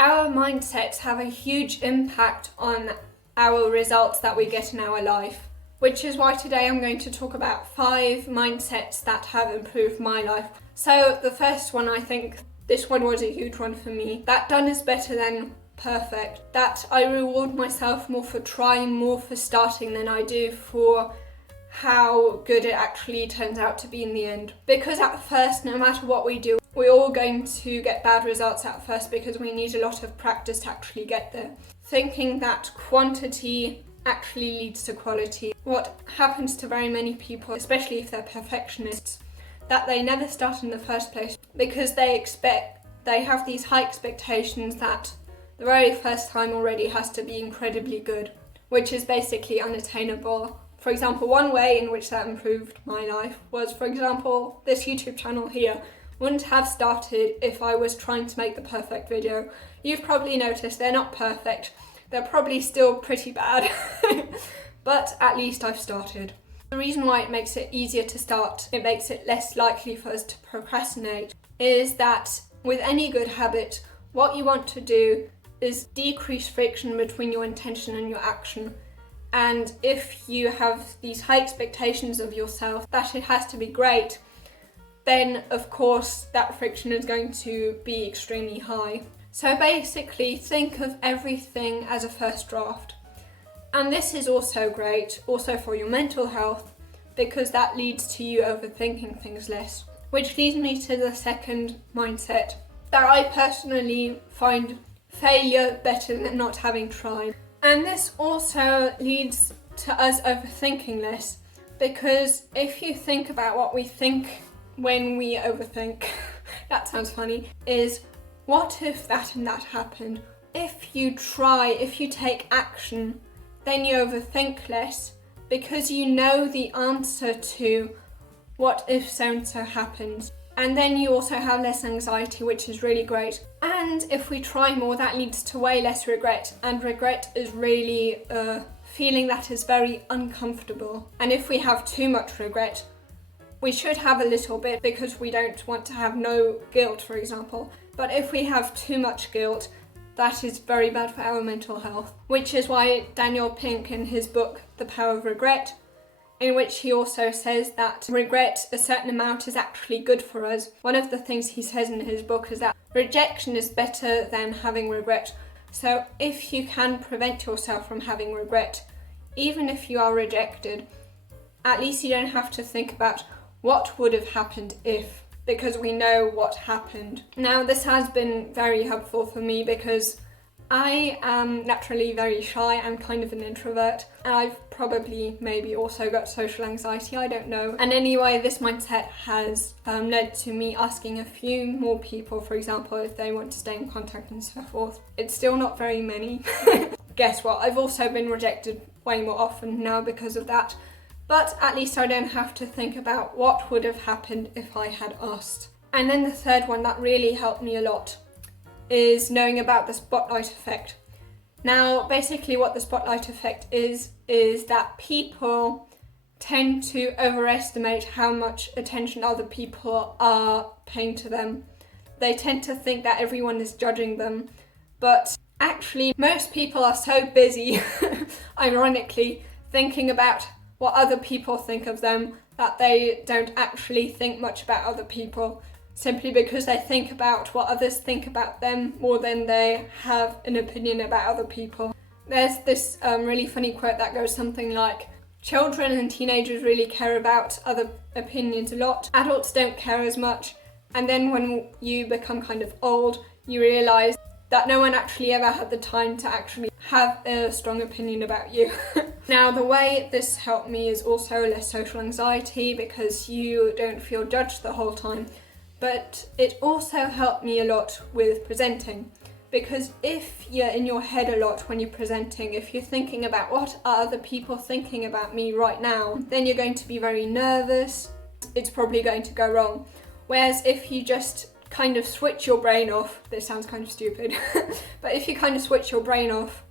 Our mindsets have a huge impact on our results that we get in our life, which is why today I'm going to talk about 5 mindsets that have improved my life. So the first one, I think this one was a huge one for me. That done is better than perfect. That I reward myself more for trying, more for starting than I do for how good it actually turns out to be in the end. Because at first, no matter what we do, we're all going to get bad results at first because we need a lot of practice to actually get there. Thinking that quantity actually leads to quality. What happens to very many people, especially if they're perfectionists, that they never start in the first place because they have these high expectations that the very first time already has to be incredibly good, which is basically unattainable. For example, one way in which that improved my life was, for example, this YouTube channel here wouldn't have started if I was trying to make the perfect video. You've probably noticed they're not perfect. They're probably still pretty bad, but at least I've started. The reason why it makes it easier to start, it makes it less likely for us to procrastinate, is that with any good habit, what you want to do is decrease friction between your intention and your action. And if you have these high expectations of yourself that it has to be great, then of course that friction is going to be extremely high. So basically think of everything as a first draft. And this is also great, also for your mental health, because that leads to you overthinking things less. Which leads me to the second mindset, that I personally find failure better than not having tried. And this also leads to us overthinking less, because if you think about what we think when we overthink, that sounds funny, is what if that and that happened? If you try, if you take action, then you overthink less because you know the answer to what if so and so happens. And then you also have less anxiety, which is really great. And if we try more, that leads to way less regret. And regret is really a feeling that is very uncomfortable. And if we have too much regret, we should have a little bit because we don't want to have no guilt, for example. But if we have too much guilt, that is very bad for our mental health. Which is why Daniel Pink, in his book, The Power of Regret, in which he also says that regret, a certain amount, is actually good for us. One of the things he says in his book is that rejection is better than having regret. So if you can prevent yourself from having regret, even if you are rejected, at least you don't have to think about what would have happened if, because we know what happened. Now, this has been very helpful for me because I am naturally very shy. I'm kind of an introvert, and I've probably maybe also got social anxiety, I don't know. And anyway, this mindset has led to me asking a few more people, for example, if they want to stay in contact and so forth. It's still not very many. Guess what? I've also been rejected way more often now because of that. But at least I don't have to think about what would have happened if I had asked. And then the third one that really helped me a lot is knowing about the spotlight effect. Now, basically what the spotlight effect is that people tend to overestimate how much attention other people are paying to them. They tend to think that everyone is judging them, but actually most people are so busy, ironically, thinking about what other people think of them that they don't actually think much about other people, simply because they think about what others think about them more than they have an opinion about other people. There's this really funny quote that goes something like, children and teenagers really care about other opinions a lot, adults don't care as much, and then when you become kind of old, you realise that no one actually ever had the time to actually have a strong opinion about you. Now, the way this helped me is also less social anxiety because you don't feel judged the whole time. But it also helped me a lot with presenting, because if you're in your head a lot when you're presenting, if you're thinking about what are other people thinking about me right now, then you're going to be very nervous. It's probably going to go wrong. Whereas if you just kind of switch your brain off, this sounds kind of stupid, but if you kind of switch your brain off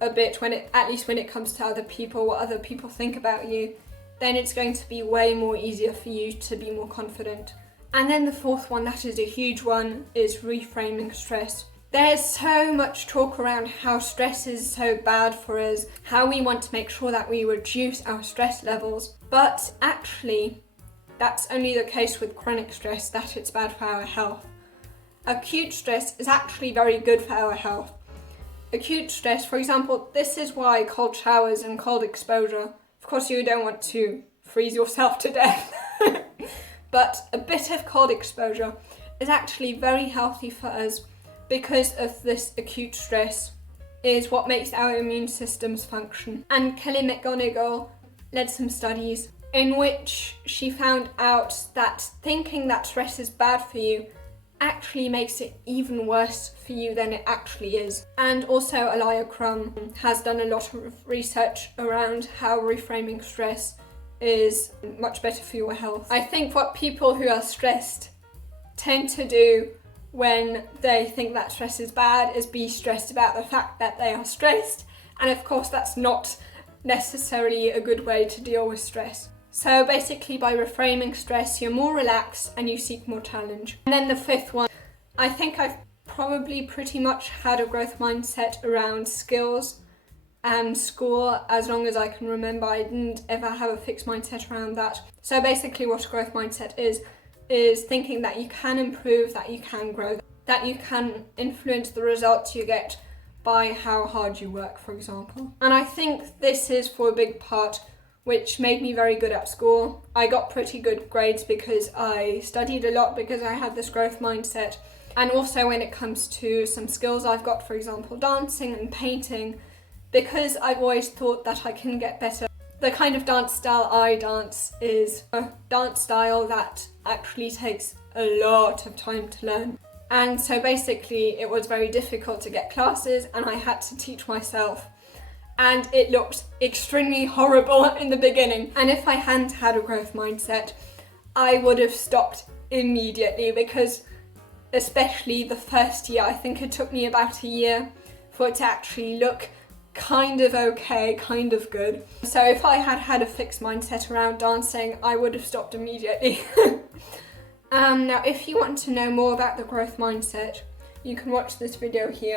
a bit, at least when it comes to other people, what other people think about you, then it's going to be way more easier for you to be more confident. And then the fourth one, that is a huge one, is reframing stress. There's so much talk around how stress is so bad for us, how we want to make sure that we reduce our stress levels, but actually that's only the case with chronic stress, that it's bad for our health. Acute stress is actually very good for our health. Acute stress, for example, this is why cold showers and cold exposure, of course you don't want to freeze yourself to death, but a bit of cold exposure is actually very healthy for us because of this acute stress is what makes our immune systems function. And Kelly McGonigal led some studies in which she found out that thinking that stress is bad for you actually makes it even worse for you than it actually is. And also Alaya Crum has done a lot of research around how reframing stress is much better for your health. I think what people who are stressed tend to do when they think that stress is bad is be stressed about the fact that they are stressed, and of course that's not necessarily a good way to deal with stress. So basically by reframing stress you're more relaxed and you seek more challenge. And then the fifth one, I think I've probably pretty much had a growth mindset around skills and school as long as I can remember. I didn't ever have a fixed mindset around that. So basically what a growth mindset is thinking that you can improve, that you can grow, that you can influence the results you get by how hard you work, for example. And I think this is for a big part which made me very good at school. I got pretty good grades because I studied a lot, because I had this growth mindset. And also when it comes to some skills I've got, for example, dancing and painting, because I've always thought that I can get better. The kind of dance style I dance is a dance style that actually takes a lot of time to learn. And so basically it was very difficult to get classes and I had to teach myself. And it looked extremely horrible in the beginning. And if I hadn't had a growth mindset, I would have stopped immediately, because especially the first year, I think it took me about a year for it to actually look kind of okay, kind of good. So if I had had a fixed mindset around dancing, I would have stopped immediately. Now if you want to know more about the growth mindset, you can watch this video here.